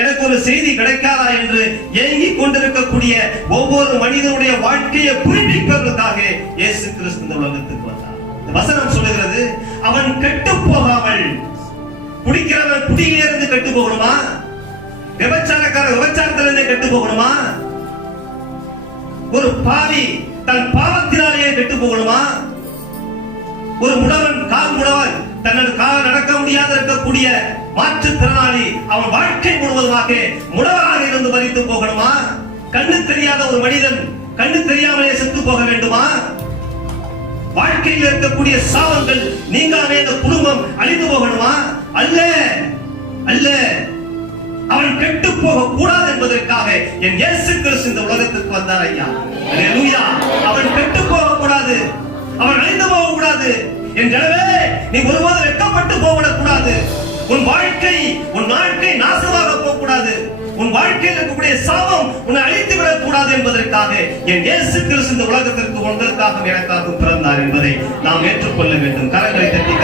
எனக்கு ஒரு செய்தி கிடைக்காதா என்று ஏங்கிக் கொண்டிருக்கக்கூடிய ஒவ்வொரு மனிதனுடைய வாழ்க்கையை புதுப்பிப்பதற்காக இயேசு கிறிஸ்து இந்த உலகத்துக்கு வந்தார். இந்த வசனம் சொல்லுகிறது, அவன் கெட்டு போகாமல். குடிக்கிறவன் குடியிலிருந்து கெட்டு போகணுமா? விபச்சாரக்காரர் விபச்சாரத்திலிருந்து கெட்டு போகணுமா? ஒரு பாவி தன் பாவத்தினாலேயே கெட்டு போகணுமா? ஒரு முடவன் கால் முடவன் தன்னோட கால் நடக்க முடியாத இருக்கக்கூடிய மாற்றுத்திறனாளி அவன் வாழ்க்கை முழுவதுமாக முடவனாக இருந்து மரித்து போகணுமா? கண்ணு தெரியாத ஒரு மனிதன் கண்ணு தெரியாமலே செத்து போக வேண்டுமா? வாழ்க்கையில் இருக்கக்கூடிய சாபங்கள் நீங்காமே இந்த குடும்பம் அழிந்து போகணுமா? அல்ல அல்ல, அவன் கெட்டு போக கூடாது என்பதற்காக என் இயேசு கிறிஸ்து இந்த உலகத்துக்கு வந்தார். ஐயா அல்லேலூயா. அவன் கெட்டு போக கூடாது, அவன் அழிந்து போக கூடாது. எனவே நீ ஒருபோதும் வெட்கப்பட்டு போகவிடக் கூடாது. உன் வாழ்க்கை நாசமாக போக கூடாது. உன் வாழ்க்கையில் இருக்கக்கூடிய சாபம் உன்னை அழித்து விடக் கூடாது என்பதற்காக என் இயேசு கிறிஸ்து இந்த உலகத்திற்கு உங்களுக்காக எனக்காக பிறந்தார் என்பதை நாம் ஏற்றுக்கொள்ள வேண்டும். கரங்களை தட்டி